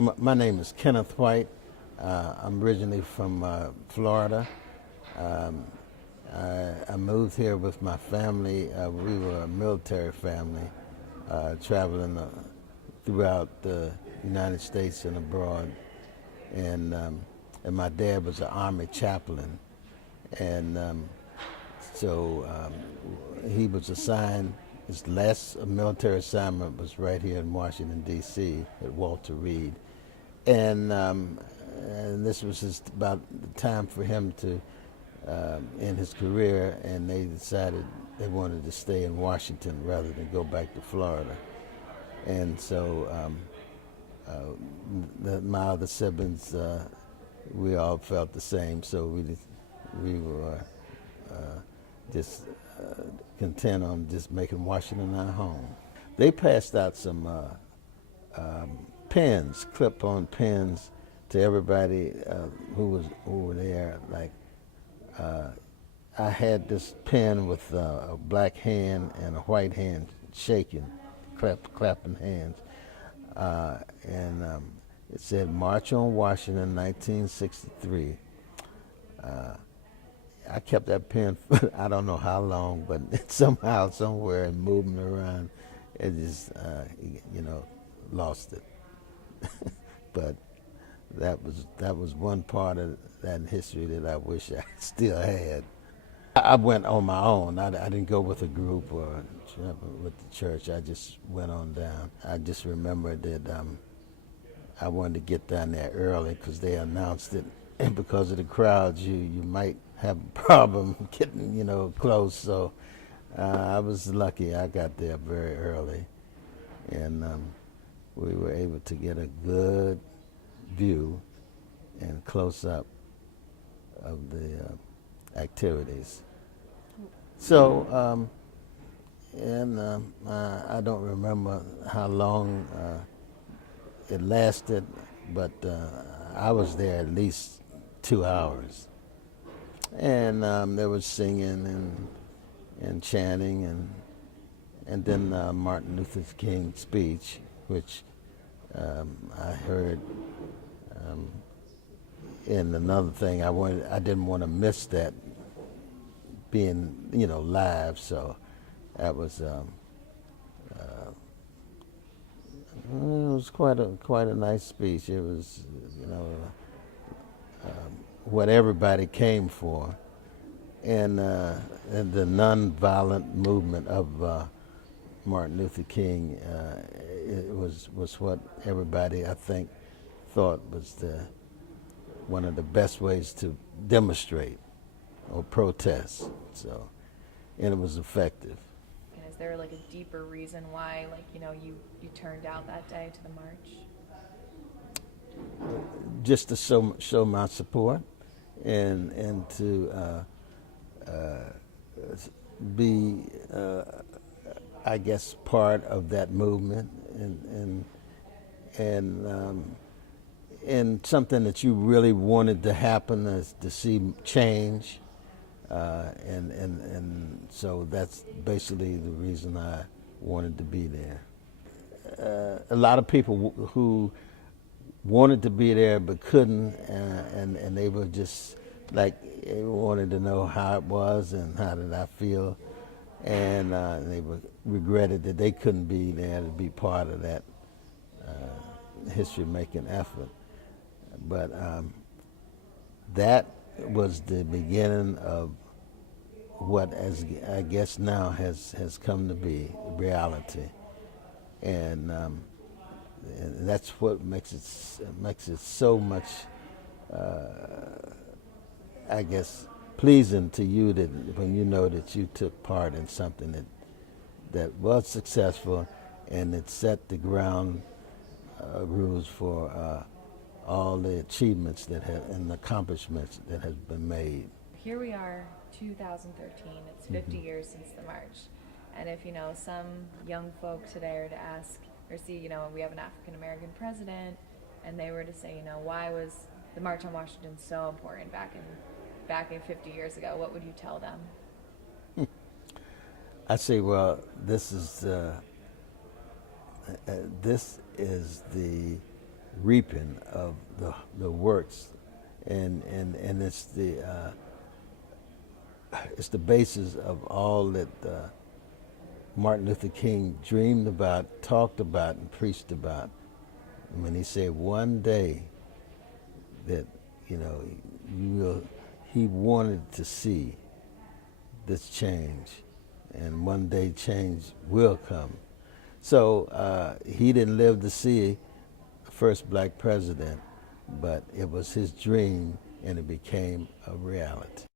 My name is Kenneth White. I'm originally from Florida. Um, I moved here with my family. We were a military family, traveling throughout the United States and abroad. And my dad was an Army chaplain, and so he was assigned. His last military assignment was right here in Washington D.C. at Walter Reed, and this was just about the time for him to end his career, and they decided they wanted to stay in Washington rather than go back to Florida. And so my other siblings, we all felt the same, so we were just content on just making Washington our home. They passed out some pins, clip-on pins, to everybody who were there. Like I had this pin with a black hand and a white hand shaking, clapping hands, and it said "March on Washington, 1963." I kept that pen for I don't know how long, but somehow, somewhere, and moving around, it just lost it. But that was one part of that history that I wish I still had. I went on my own. I didn't go with a group or with the church. I just went on down. I just remember that I wanted to get down there early because they announced it, and because of the crowds, you might have a problem getting close. So I was lucky. I got there very early, and we were able to get a good view and close up of the activities. So, I don't remember how long it lasted, but I was there at least 2 hours. And there was singing and chanting, and then Martin Luther King's speech, which I heard. And another thing, I didn't want to miss that being live, so that was it was quite a nice speech. It was what everybody came for, and the nonviolent movement of Martin Luther King it was what everybody, I think, thought was one of the best ways to demonstrate or protest. So, and it was effective. And is there like a deeper reason why, you turned out that day to the march? Just to show my support, and to be, I guess, part of that movement, and something that you really wanted to happen is to see change, and so that's basically the reason I wanted to be there. A lot of people who wanted to be there but couldn't, and they were just like, they wanted to know how it was and how did I feel, and they regretted that they couldn't be there to be part of that history-making effort. But that was the beginning of what, as I guess now, has come to be reality, and that's what makes it so much, I guess, pleasing to you, that when you know that you took part in something that was successful, and it set the ground rules for all the achievements and accomplishments that has been made. Here we are, 2013. It's 50 years since the march. And if, some young folk today are to ask or see, we have an African American president, and they were to say, why was the March on Washington so important back in 50 years ago, what would you tell them? I say, well, this is the reaping of the works, and it's the basis of all that Martin Luther King dreamed about, talked about, and preached about. When he said one day that you know you will, he wanted to see this change, and one day change will come. So he didn't live to see the first black president, but it was his dream, and it became a reality.